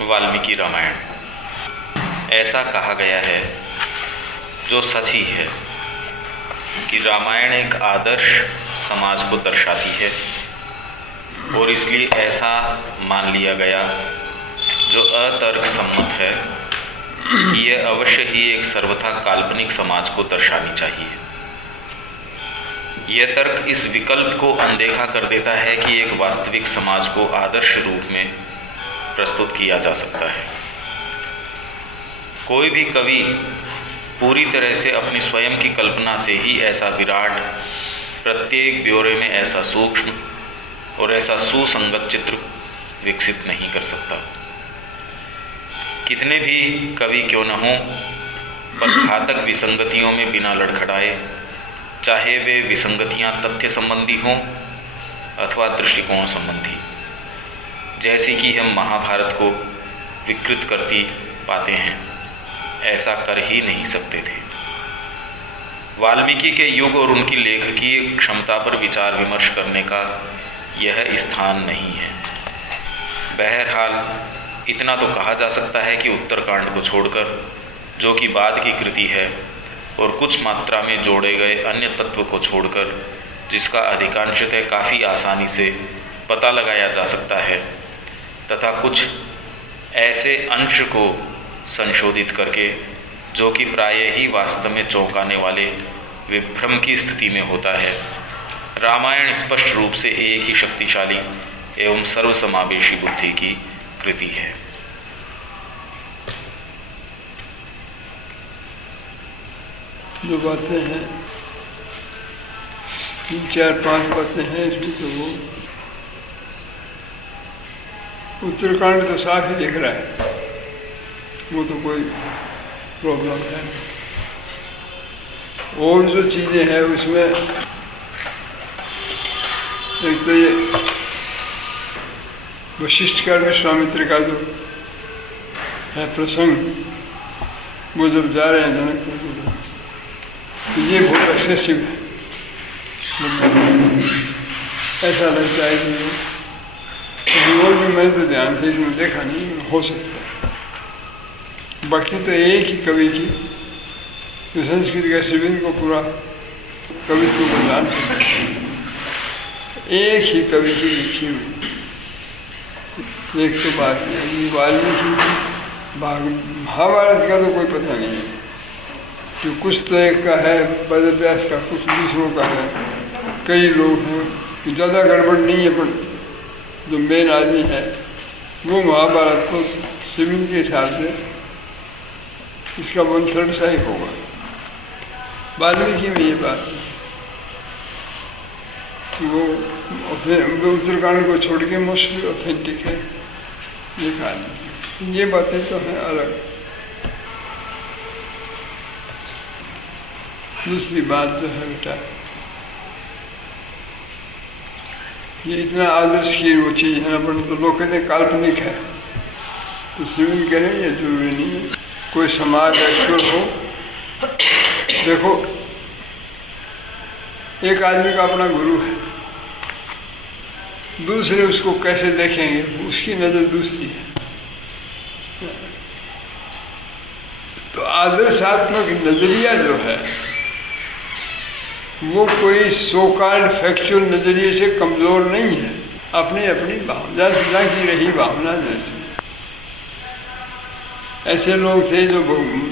वाल्मीकि रामायण। ऐसा कहा गया है, जो सच ही है, कि रामायण एक आदर्श समाज को दर्शाती है और इसलिए ऐसा मान लिया गया, जो अतर्क सम्मत है, कि यह अवश्य ही एक सर्वथा काल्पनिक समाज को दर्शानी चाहिए। यह तर्क इस विकल्प को अनदेखा कर देता है कि एक वास्तविक समाज को आदर्श रूप में प्रस्तुत किया जा सकता है। कोई भी कवि पूरी तरह से अपनी स्वयं की कल्पना से ही ऐसा विराट, प्रत्येक ब्यौरे में ऐसा सूक्ष्म और ऐसा सुसंगत चित्र विकसित नहीं कर सकता। कितने भी कवि क्यों न हों, पर घातक विसंगतियों में बिना लड़खड़ाए, चाहे वे विसंगतियां तथ्य संबंधी हों अथवा दृष्टिकोण संबंधी, जैसे कि हम महाभारत को विकृत करती पाते हैं, ऐसा कर ही नहीं सकते थे। वाल्मीकि के युग और उनकी लेखकीय क्षमता पर विचार विमर्श करने का यह स्थान नहीं है। बहरहाल इतना तो कहा जा सकता है कि उत्तरकांड को छोड़कर, जो कि बाद की कृति है, और कुछ मात्रा में जोड़े गए अन्य तत्व को छोड़कर, जिसका अधिकांशतः काफ़ी आसानी से पता लगाया जा सकता है, तथा कुछ ऐसे अंश को संशोधित करके, जो कि प्रायः ही वास्तव में चौंकाने वाले विभ्रम की स्थिति में होता है, रामायण स्पष्ट रूप से एक ही शक्तिशाली एवं सर्वसमावेशी बुद्धि की कृति है। जो बातें हैं, 3, 4, 5 बातें हैं इसमें, तो वो उत्तरकांड तो साफ ही दिख रहा है, वो तो कोई प्रॉब्लम है। और जो चीज़ें हैं उसमें एक तो ये वशिष्ठ का विश्वामित्र का जो है प्रसंग, वो जब जा रहे हैं जनकपुर की तरफ, तो ये बहुत एक्सेसिव है। ऐसा लगता है कि कहीं और भी मैंने तो ध्यान से इसमें देखा नहीं, हो सकता है। बाकी तो एक ही कवि की, जो संस्कृत का शिविर को पूरा कवित्व को जान सकते हैं, एक ही कवि की लिखी हुई एक तो बात नहीं। वाल्मीकि महाभारत का तो कोई पता नहीं है, जो कुछ तो एक का है वेदव्यास का, कुछ दूसरों का है, कई लोग हैं, ज़्यादा गड़बड़ नहीं है, पर जो मेन आदमी है वो महाभारत को शिविर के हिसाब से इसका 1/3 सा ही होगा। वाल्मीकि में ये बात है कि वो उत्तरकांड को छोड़ के मोस्टली ऑथेंटिक है ये कहानी। ये बातें तो हैं अलग। दूसरी बात जो है बेटा, ये इतना आदर्श की वो चीज़ है ना, पर तो लोग कहते हैं काल्पनिक है, तो स्वीमिंग करें ये जरूरी नहीं है। कोई समाज एक्चुअल हो, देखो एक आदमी का अपना गुरु है, दूसरे उसको कैसे देखेंगे, उसकी नज़र दूसरी है। तो आदर्शात्मक नज़रिया जो है वो कोई सो कॉल्ड फैक्चुअल नज़रिए से कमज़ोर नहीं है, अपनी अपनी भावना की रही भावना जैसी। ऐसे लोग थे जो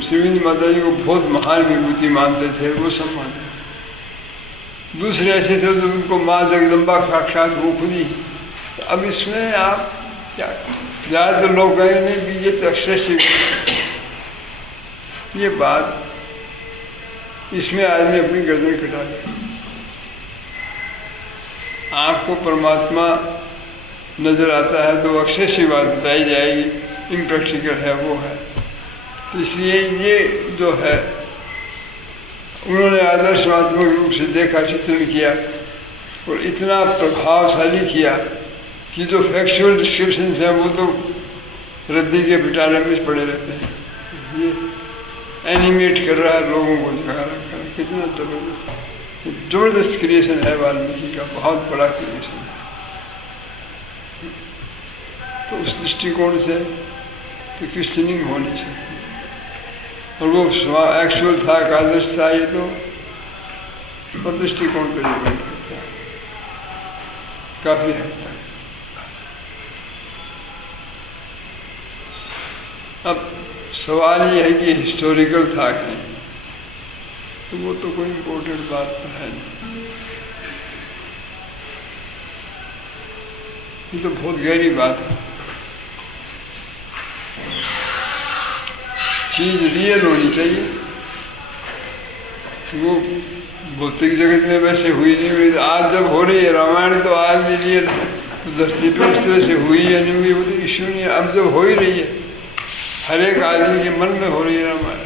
श्रीमती माता जी को बहुत महान विभूति मानते थे, वो सब मानते। दूसरे ऐसे थे जो उनको माँ जगदम्बा साक्षात वो खुद ही। तो अब इसमें आप क्या, ज़्यादातर लोग कहें नहीं भी ये तो एक्सेसिव, ये बात, इसमें आदमी अपनी गर्दन कटा दे। आपको परमात्मा नजर आता है तो एक्सेसिव बात बताई जाएगी, इम्प्रैक्टिकल है वो है। तो इसलिए ये जो है उन्होंने आदर्शात्मक रूप से देखा, चित्रण किया और इतना प्रभावशाली किया कि जो फैक्चुअल डिस्क्रिप्शन हैं वो तो रद्दी के पिटारे में पड़े रहते हैं। ये एनिमेट कर रहा है लोगों को, जगा रखा है, कितना ज़बरदस्त क्रिएशन है वाल्मीकि का, बहुत बड़ा क्रिएशन है। तो उस दृष्टिकोण से तो क्वेश्चनिंग हो नहीं सकती। और वो एक्चुअल था का आदर्श था, ये तो और दृष्टिकोण पर डिपेंड करता है काफी हद तक। अब सवाल ये है कि हिस्टोरिकल था कि नहीं, तो वो तो कोई इम्पोर्टेंट बात तो है नहीं। ये तो बहुत गहरी बात है। चीज रियल होनी चाहिए। वो भौतिक जगत में वैसे हुई नहीं हुई, आज जब हो रही है रामायण तो आज भी रियल है। तो धरती पे उस तरह से हुई या नहीं हुई वो तो इश्यू नहीं है। अब जब हो ही रही है, हर एक आदमी के मन में हो रही है रामायण,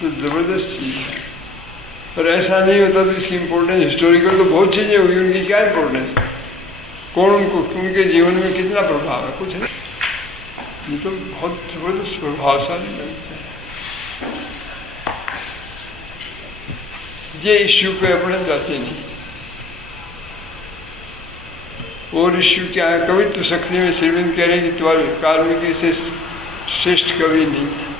तो जबरदस्त चीज है। पर ऐसा नहीं होता तो इसकी इम्पोर्टेंस हिस्टोरिकल तो बहुत चीजें हुई, उनकी क्या इम्पोर्टेंस है, कौन उनको उनके जीवन में कितना प्रभाव है, कुछ नहीं। ये तो बहुत जबरदस्त प्रभावशाली लगता है। ये इश्यू पे अपने जाते नहीं। और इश्यू क्या है, कवित्व शक्ति में श्रीविंद कह रहे हैं कि वाल्मीकि से श्रेष्ठ कवि नहीं है।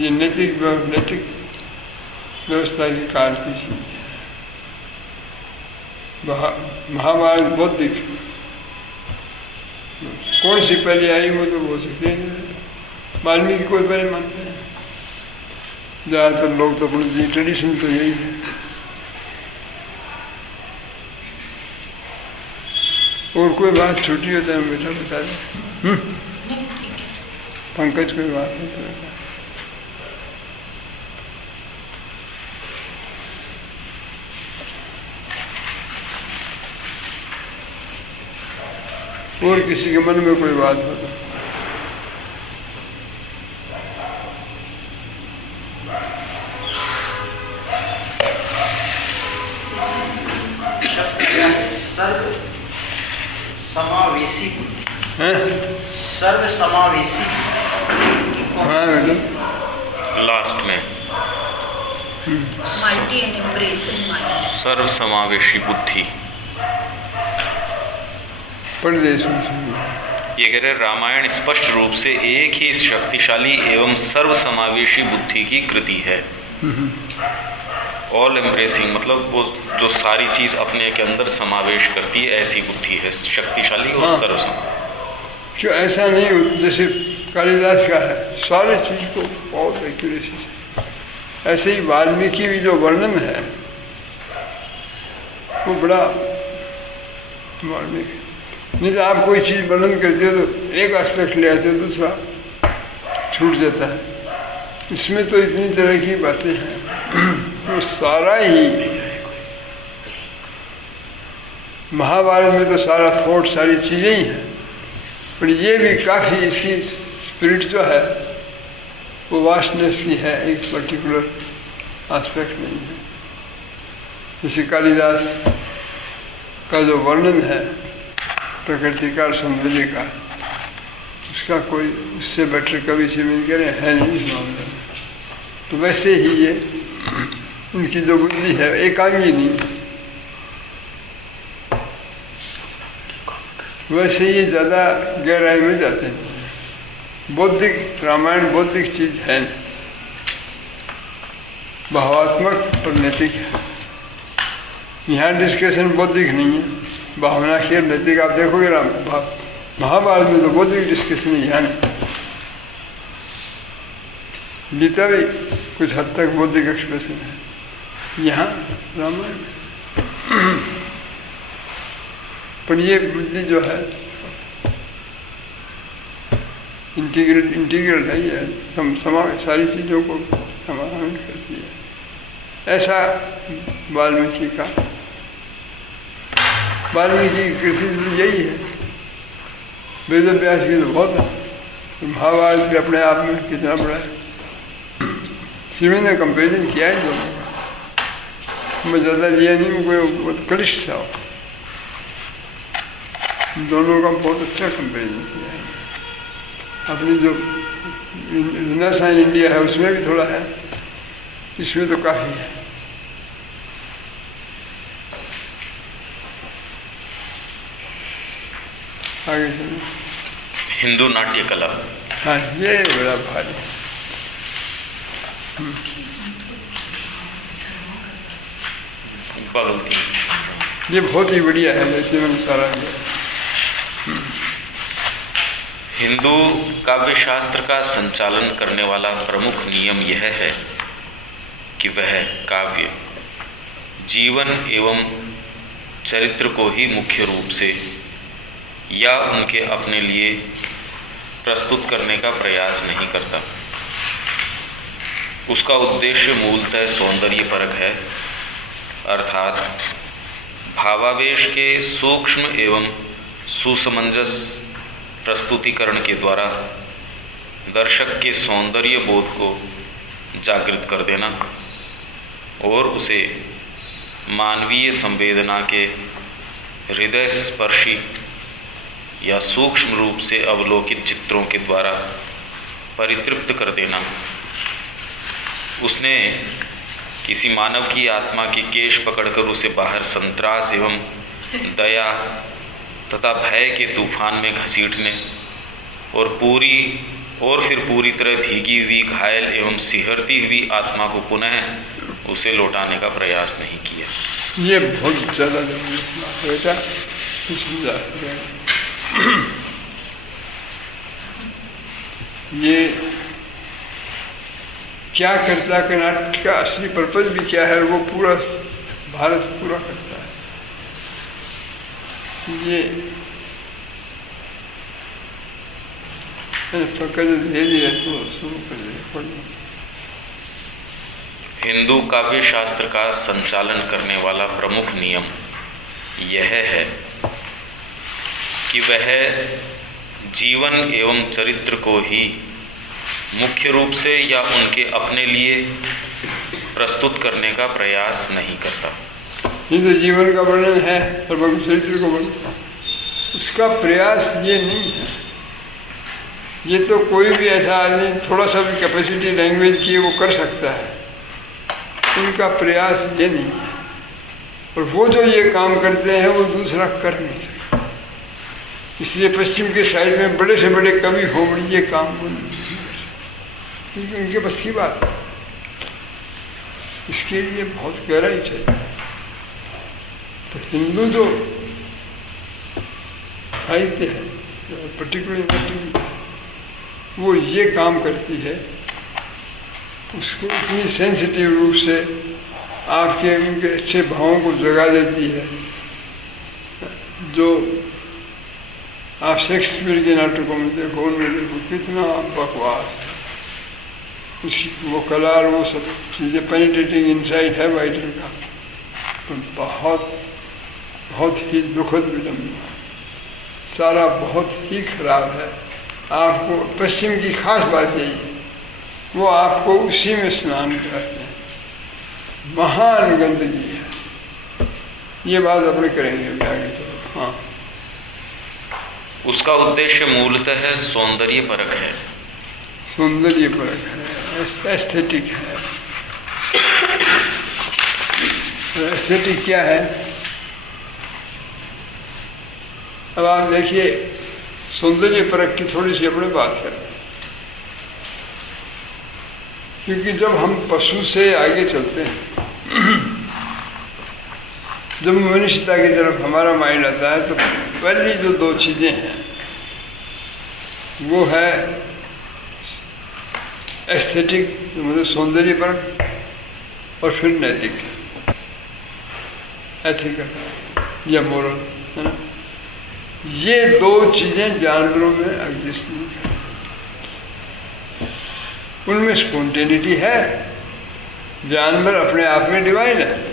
ये नैतिक व्यवस्था की कार की चीज है। महाभारत बौद्धिक कौन सी पहले आई वो तो हो सकते हैं, वाल्मीकि कोई पहले मानते हैं। ज़्यादातर लोग तो अपनी ट्रेडिशन तो यही है। और कोई बात छूटी हो तो बेटा बता दें। पंकज कोई बात नहीं तो और किसी के मन में कोई बात हो तो सर्व समावेशी हैं? सर्व समावेशी। हाँ बेटा लास्ट में mighty and embracing mind. सर्व समावेशी बुद्धि। पढ़ दे। ये कह रहे रामायण स्पष्ट रूप से एक ही शक्तिशाली एवं सर्व समावेशी बुद्धि की कृति है। ऑल एम्ब्रेसिंग मतलब वो जो सारी चीज अपने के अंदर समावेश करती है, ऐसी बुद्धि है, शक्तिशाली और हाँ। सर्व समावेशी। जो ऐसा नहीं हो जैसे कालिदास का है, सारे चीज को बहुत एक्यूरेसी से। ऐसे ही वाल्मीकि भी जो वर्णन है वो बड़ा, वाल्मीकि नहीं तो आप कोई चीज़ वर्णन करते हो तो एक एस्पेक्ट ले आते हो, दूसरा छूट जाता है। इसमें तो इतनी तरह की बातें हैं, तो सारा ही महाभारत में तो सारा थॉट सारी चीज़ें ही हैं, पर ये भी काफ़ी इसकी स्पिरिट जो है वो वास्टनेस की है, एक पर्टिकुलर एस्पेक्ट नहीं है। जैसे कालिदास का जो वर्णन है प्रकृति का और सौंदर्य का, उसका कोई उससे बेटर कवि से मिल कर है नहीं इस मामले में। तो वैसे ही ये उनकी जो बुद्धि है एकांगी नहीं, वैसे ये ज़्यादा गहराई में जाते हैं। बौद्धिक रामायण बौद्धिक चीज है नहीं, भावात्मक और नैतिक है। यहाँ डिस्कशन बौद्धिक नहीं है, भावना की नैतिक। आप देखोगे राम महाभारत में तो बौद्धिक डिस्कशन ही है नहीं। गीता भी कुछ हद तक बौद्धिक एक्सप्रेशन है, यहाँ रामायण पर ये बुद्धि जो है इंटीग्रल है, ये समावेश सारी चीज़ों को समावेश करती है। ऐसा वाल्मीकि का, वाल्मीकि की कृति तो यही है। वेद व्यास की तो बहुत है, महाभारत भी अपने आप में कितना बड़ा है। श्रीमंत ने कंपेरिजन किया है दोनों का, मैं ज़्यादा लिया नहीं, कोई बहुत कलिष्ठ था, दोनों का बहुत अच्छा कंपेरिजन किया है। अपनी जो रेनेसांस इंडिया है उसमें भी थोड़ा है, इसमें तो काफ़ी है। आगे चलो। हिंदू नाट्य कला। हाँ, ये बड़ा भारी। बगल ये बहुत ही बढ़िया है, जैसे मैंने सारा दिया। हिंदू काव्य शास्त्र का संचालन करने वाला प्रमुख नियम यह है कि वह काव्य जीवन एवं चरित्र को ही मुख्य रूप से या उनके अपने लिए प्रस्तुत करने का प्रयास नहीं करता। उसका उद्देश्य मूलतः सौंदर्यपरक है, अर्थात भावावेश के सूक्ष्म एवं सुसमंजस प्रस्तुतिकरण के द्वारा दर्शक के सौंदर्य बोध को जागृत कर देना और उसे मानवीय संवेदना के हृदय स्पर्शी या सूक्ष्म रूप से अवलोकित चित्रों के द्वारा परितृप्त कर देना। उसने किसी मानव की आत्मा के केश पकड़कर उसे बाहर संत्रास एवं दया तथा भय के तूफान में घसीटने और फिर पूरी तरह भीगी हुई, घायल एवं सिहरती हुई आत्मा को पुनः उसे लौटाने का प्रयास नहीं किया। ये बहुत ज़्यादा जरूरी बेटा, इसमें जा सके। ये क्या करता कर्नाटक का असली पर्पज भी क्या है, वो पूरा भारत पूरा करता है। ये धीरे धीरे तो शुरू कर दे। हिंदू काव्य शास्त्र का संचालन करने वाला प्रमुख नियम यह है कि वह जीवन एवं चरित्र को ही मुख्य रूप से या उनके अपने लिए प्रस्तुत करने का प्रयास नहीं करता। ये तो जीवन का वर्णन है और भगवत चरित्र का वर्णन, उसका प्रयास ये नहीं है। ये तो कोई भी ऐसा आदमी थोड़ा सा भी कैपेसिटी लैंग्वेज की वो कर सकता है, उनका प्रयास ये नहीं है। और वो जो ये काम करते हैं वो दूसरा कर नहीं सकता। इसलिए पश्चिम के साइड में बड़े से बड़े कवि हो, बड़ी ये काम वो नहीं कर सकते, क्योंकि उनके बस की बात है। इसके लिए बहुत गहराई चाहिए। तो हिंदू जो साहित्य है, पर्टिकुलर वो ये काम करती है, उसको इतनी सेंसिटिव रूप से आपके उनके अच्छे भावों को जगा देती है। जो आप शेक्सपियर के नाटकों में देखो, उनमें देखो कितना बकवास है, उसकी वो कला और वो सब चीज़ें पेनिट्रेटिंग इनसाइड है राइटर का, तो बहुत बहुत ही दुखद विडम्बना, सारा बहुत ही खराब है। आपको पश्चिम की खास बात यही है, वो आपको उसी में स्नान कराते हैं, महान गंदगी है। ये बात अपने करेंगे अभी आगे चलो। हाँ, उसका उद्देश्य मूलतः सौंदर्यपरक है। सौंदर्यपरक है, एस्थेटिक है। एस्थेटिक क्या है? अब आप देखिए, सौंदर्यपरक की थोड़ी सी अपने बात करें, क्योंकि जब हम पशु से आगे चलते हैं, जब मनुष्यता की तरफ हमारा माइंड आता है, तो पहली जो दो चीज़ें हैं वो है एस्थेटिक, मतलब सौंदर्यपरक, और फिर नैतिक, एथिकल या मोरल, है ना। ये दो चीज़ें जानवरों में एग्जिस्ट नहीं कर सकती। उनमें स्पॉन्टेनिटी है, जानवर अपने आप में डिवाइन है।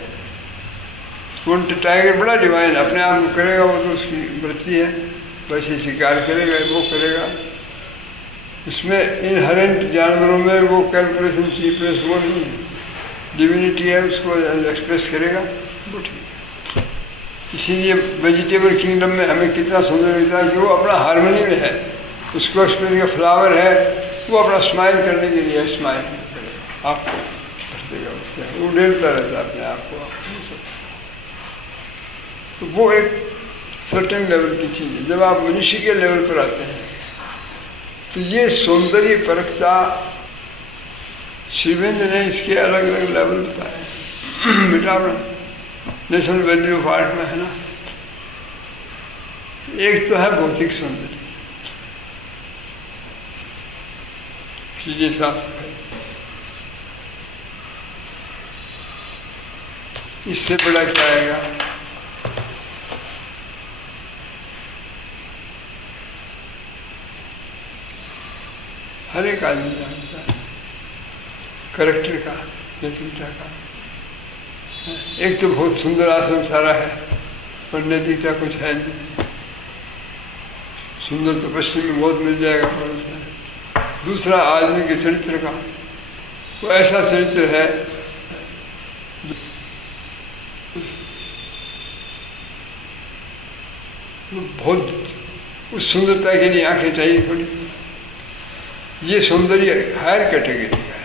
टाइगर बड़ा डिवाइन, अपने आप को करेगा, वो तो उसकी वृत्ति है, वैसे शिकार करेगा, वो करेगा। उसमें इनहेरेंट जानवरों में वो कैलकुलेशन चीपनेस वो नहीं है, डिविनिटी है, उसको एक्सप्रेस करेगा, वो ठीक है। इसीलिए वेजिटेबल किंगडम में हमें कितना सुंदर मिलता है कि वो अपना हार्मनी में है, उसको एक्सप्रेस किया। फ्लावर है, वो अपना स्माइल करने के लिए स्माइल करेगा, आपको कर देगा। से उड़ेलता रहता है अपने आप को। तो वो एक सर्टेन लेवल की चीज़ है। जब आप मनुष्य के लेवल पर आते हैं तो ये सौंदर्य परखता शिवेंद्र ने इसके अलग अलग लेवल बताए। बेटा नेशनल वैल्यू ऑफ आर्ट में है ना, एक तो है भौतिक सौंदर्य, चीजें साफ सफाई, इससे बड़ा क्या आएगा? हर एक आदमी जानता है करेक्टर का, नैतिकता का। एक तो बहुत सुंदर आश्रम सारा है पर नैतिकता कुछ है नहीं। सुंदर तो पश्चिम में बहुत मिल जाएगा। दूसरा आदमी के चरित्र का, वो ऐसा चरित्र है बहुत, उस सुंदरता के लिए आंखें चाहिए थोड़ी। ये सौंदर्य हायर कैटेगरी का है।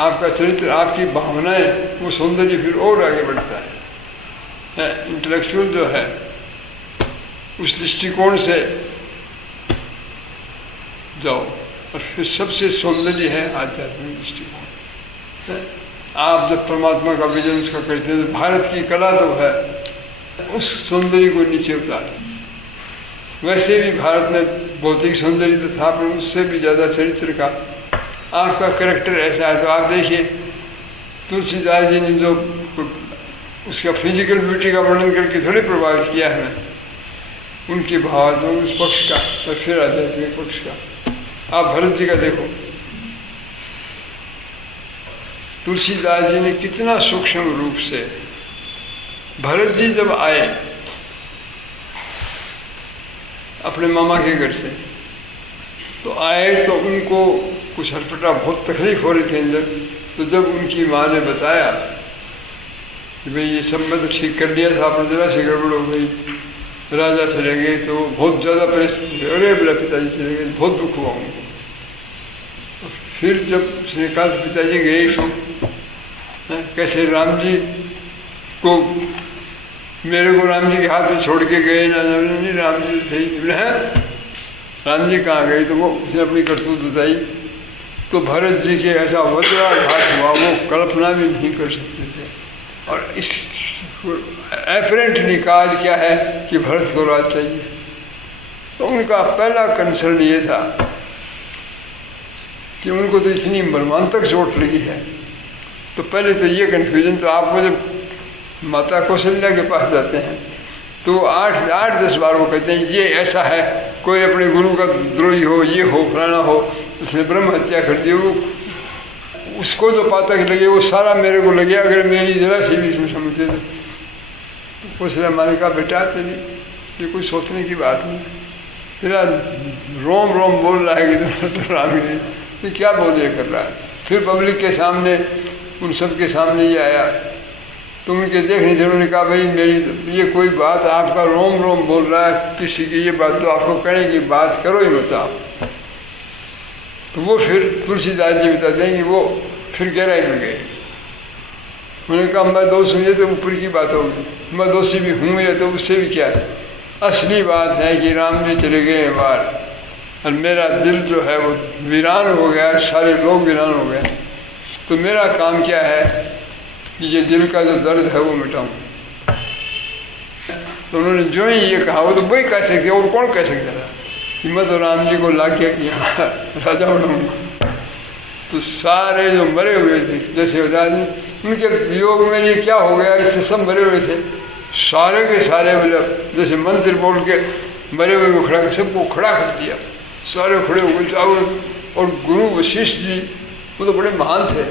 आपका चरित्र, आपकी भावनाएं, वो सौंदर्य फिर और आगे बढ़ता है। इंटेलेक्चुअल जो है उस दृष्टिकोण से जाओ, और फिर सबसे सौंदर्य है आध्यात्मिक दृष्टिकोण। आप जब परमात्मा का विजन उसका करते हैं तो भारत की कला तो है उस सौंदर्य को नीचे उतार। वैसे भी भारत में भौतिक सौंदर्य तो था पर उससे भी ज़्यादा चरित्र का, आपका करेक्टर ऐसा है। तो आप देखिए तुलसीदास जी ने जो उसका फिजिकल ब्यूटी का वर्णन करके थोड़े प्रभावित किया है उनके भाव तो उस पक्ष का, और फिर आध्यात्मिक पक्ष का। आप भरत जी का देखो, तुलसीदास जी ने कितना सूक्ष्म रूप से, भरत जी जब आए अपने मामा के घर से, तो आए तो उनको कुछ हटपटा, बहुत तकलीफ हो रही थी अंदर। तो जब उनकी माँ ने बताया कि भाई ये सब मैं तो ठीक कर लिया था, अपने जरा से गड़बड़ हो गई, राजा चले गए, तो बहुत ज़्यादा परेशान हुए। अरे मेरा पिताजी चले गए, बहुत दुख हुआ उनको। फिर जब उसने कहा पिताजी गए तो कैसे राम जी को, मेरे को राम जी के हाथ में छोड़ के गए ना, नहीं राम जी थे ही है, राम जी कहाँ गए? तो वो उसने अपनी करतूत बताई। तो भरत जी के ऐसा वज्राघात हुआ, वो कल्पना भी नहीं कर सकते थे। और इस एपरेंटली काज क्या है कि भरत को राज चाहिए। तो उनका पहला कंसर्न ये था कि उनको तो इतनी मर्मांतक चोट लगी है। तो पहले तो ये कन्फ्यूजन, तो आपको जब माता कौशल्या के पास जाते हैं तो 8-10 बार वो कहते हैं ये ऐसा है, कोई अपने गुरु का द्रोही हो, ये हो, फलाना हो, उसने ब्रह्म हत्या कर दी। वो उसको जो पातक लगे वो सारा मेरे को लगे, अगर मेरी जरा सी भी इसमें समझते थे। कौशल्या माँ ने कहा बेटा तेरी ये कोई सोचने की बात नहीं, तेरा रोम रोम बोल रहा है कि तो राम ही ये क्या बोले कर रहा है। फिर पब्लिक के सामने, उन सब के सामने ये आया तो उनके देखने से उन्होंने कहा भाई मेरी ये कोई बात, आपका रोम रोम बोल रहा है किसी की, ये बात तो आपको कहने की बात करो ही मत आप। तो वो फिर तुलसीदास जी बताते हैं कि वो फिर गहराई में गए। उन्होंने कहा मैं दोष हूँ ये तो ऊपर की बात होगी, मैं दोषी भी हूँ ये तो उससे भी क्या है। असली बात है कि राम जी चले गए बाहर और मेरा दिल जो है वो वीरान हो गया, सारे लोग वीरान हो गए। तो मेरा काम क्या है कि ये दिल का जो दर्द है वो मिटाऊं। तो उन्होंने जो ही ये कहा वो तो वही कह सकते, और कौन कह सकता था कि मैं तो राम जी को ला के यहाँ राजा बनाऊंगा। तो सारे जो मरे हुए थे, जैसे बता दें उनके वियोग में ये क्या हो गया, इससे सब मरे हुए थे, सारे के सारे मतलब जैसे मंत्र बोल के मरे हुए को खड़ा कर, सबको खड़ा कर दिया, सारे खड़े हो गए। और गुरु वशिष्ठ जी वो तो बड़े महान थे,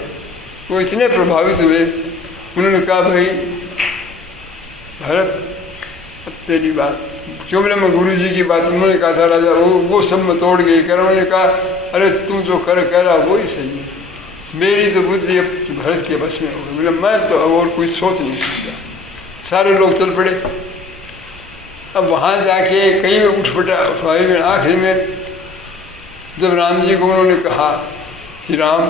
वो इतने प्रभावित हुए, उन्होंने कहा भाई भरत अब तेरी बात क्यों, बोले मैं गुरु जी की बात, उन्होंने कहा था राजा वो सब मैं तोड़ गई कर। उन्होंने कहा अरे तू जो कह रहा वो ही सही है, मेरी तो बुद्धि अब भरत के बस में हो गई, बोले मैं तो और कोई सोच नहीं सकता। सारे लोग चल पड़े। अब वहाँ जाके कहीं में उठ पटा, आखिर में जब राम जी को उन्होंने कहा कि राम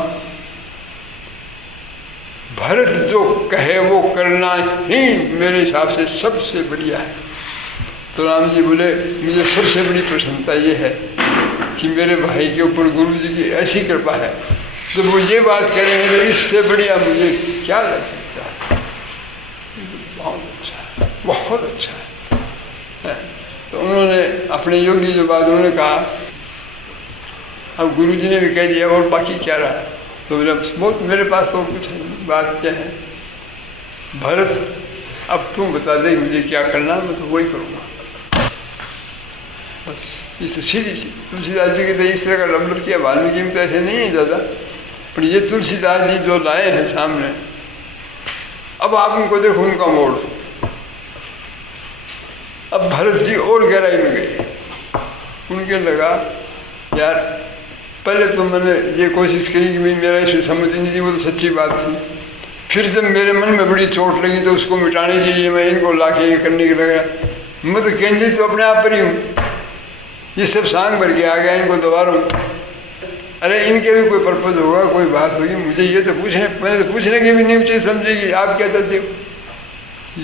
भरत जो कहे वो करना ही मेरे हिसाब से सबसे बढ़िया है। तो राम जी बोले मुझे सबसे बड़ी प्रसन्नता ये है कि मेरे भाई के ऊपर गुरु जी की ऐसी कृपा है, तो वो ये बात करेंगे तो इससे बढ़िया मुझे क्या लग सकता है। बहुत अच्छा है, बहुत अच्छा है। तो उन्होंने अपने योगी जो बात उन्होंने कहा, अब गुरु जी ने भी कह दिया और बाकी क्या रहा। तो बहुत मेरे पास तो कुछ नहीं, बात क्या है भरत अब तू बता दे मुझे क्या करना, मैं तो वही करूँगा बस। इस सीधी सी तुलसीदास जी के तो इस तरह का लबलब किया, वाल्मीकि में तो ऐसे नहीं है ज़्यादा, पर ये तुलसीदास जी जो लाए हैं सामने, अब आप उनको देखो उनका मोड़। अब भरत जी और गहराई में गए, उनके लगा यार पहले तो मैंने ये कोशिश करी कि भाई मेरा इसमें समझ नहीं थी, वो तो सच्ची बात थी। फिर जब मेरे मन में बड़ी चोट लगी तो उसको मिटाने के लिए मैं इनको लाके ये करने के लगा। मैं तो केंद्रित तो अपने आप पर ही हूँ, ये सब सांग भर के आ गया, इनको दबा रहा हूँ। अरे इनके भी कोई पर्पज होगा, कोई बात होगी, मुझे ये तो पूछने, मैंने तो पूछने की भी नहीं उचित समझेगी आप क्या चाहते हो।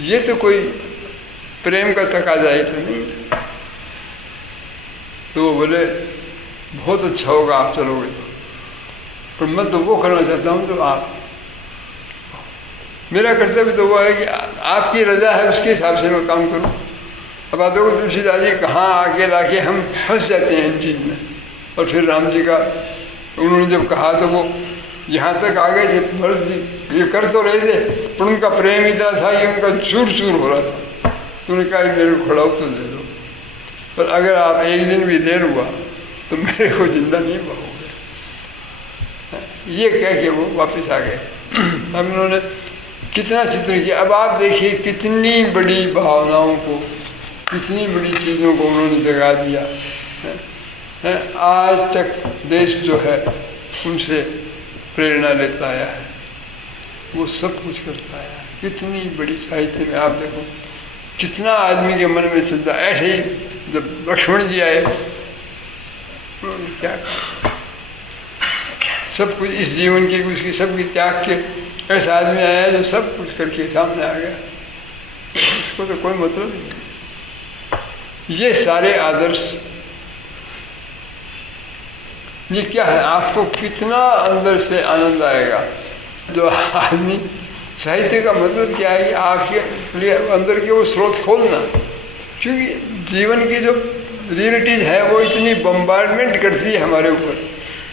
ये तो कोई प्रेम का तकाजा ही तो नहीं। तो वो बोले बहुत अच्छा होगा आप चलोगे तो, पर मैं तो वो करना चाहता हूँ तो आप, मेरा कर्तव्य तो वो है कि आपकी रजा है उसके हिसाब से मैं काम करूँ। अब आप देखो तुलसीदास जी कहाँ आके लाके हम फंस जाते हैं इन चीज़ में। और फिर राम जी का उन्होंने जब कहा तो वो यहाँ तक आ गए थे, भरत जी ये कर तो रहे थे पर उनका प्रेम इतना था कि उनका चूर चूर हो रहा था। उन्होंने कहा मेरे को खड़ा तो दे दो, पर अगर आप एक दिन भी देर हुआ तो मेरे को जिंदा नहीं पाओगे। ये कह के वो वापस आ गए। अब उन्होंने कितना चित्र किया। अब आप देखिए कितनी बड़ी भावनाओं को, कितनी बड़ी चीज़ों को उन्होंने जगा दिया है। आज तक देश जो है उनसे प्रेरणा लेता आया है, वो सब कुछ करता आया है। कितनी बड़ी साहित्य में आप देखो कितना आदमी के मन में श्रद्धा। ऐसे ही जब लक्ष्मण जी आए क्या सब कुछ इस जीवन की उसकी सबकी त्याग के ऐसा आदमी आया जो सब कुछ करके सामने आ गया, इसको तो कोई मतलब नहीं। ये सारे आदर्श ये क्या है, आपको कितना अंदर से आनंद आएगा। जो आदमी साहित्य का मतलब क्या है कि आपके लिए अंदर के वो स्रोत खोलना, क्योंकि जीवन की जो रियलिटीज है वो इतनी बम्बार्डमेंट करती है हमारे ऊपर।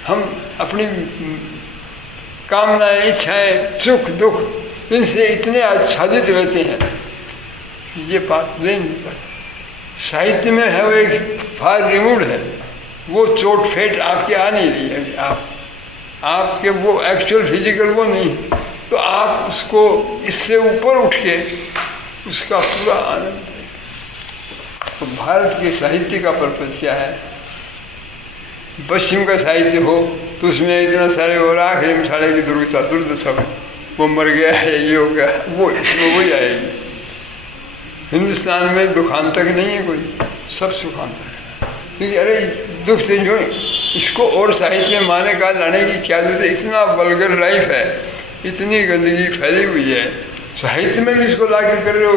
हम अपनी कामनाएं, इच्छाएं, सुख दुख इनसे इतने आच्छादित रहते हैं, ये बात नहीं मिल पाती। साहित्य में है वो एक फार रिमूव्ड है, वो चोट फेट आपके आ नहीं रही है, आपके वो एक्चुअल फिजिकल वो नहीं, तो आप उसको इससे ऊपर उठ के उसका पूरा आनंद। तो भारत के साहित्य का पर्पज क्या है। पश्चिम का साहित्य हो तो उसमें इतना सारे और आखिरी में साढ़े की दुर्दशा में वो मर गया है, ये हो गया, वो इसमें वही आएगी। हिंदुस्तान में दुखांतक नहीं है कोई, सब सुखांतक है। क्योंकि अरे दुख से जो इसको और साहित्य में माने का लाने की क्या जरूरत है। इतना वल्गर लाइफ है, इतनी गंदगी फैली हुई है, साहित्य में भी इसको ला के कर रहे हो।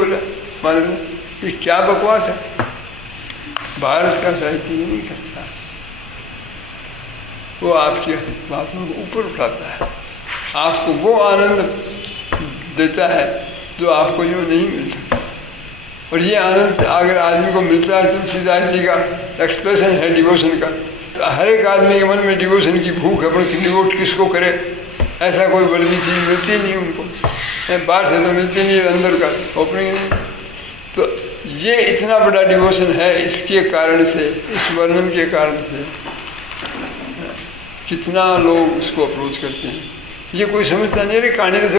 मान लो ये क्या बकवास है। भारत का साहित्य ये नहीं करता, वो आपकी बातों को ऊपर उठाता है, आपको वो आनंद देता है जो आपको यूँ नहीं मिलता। और ये आनंद अगर आदमी को मिलता है, तुलसीदास जी का एक्सप्रेशन है डिवोशन का। तो हर एक आदमी के मन में डिवोशन की भूख है, पर डिवोट किसको करे, ऐसा कोई बड़ी चीज़ मिलती नहीं उनको। बाहर से तो मिलती नहीं, अंदर का ओपनिंग नहीं। तो ये इतना बड़ा डिवोशन है, इसके कारण से, इस वर्णन के कारण से कितना लोग उसको अप्रोच करते हैं। ये कोई समझता नहीं। अरे कहानी तो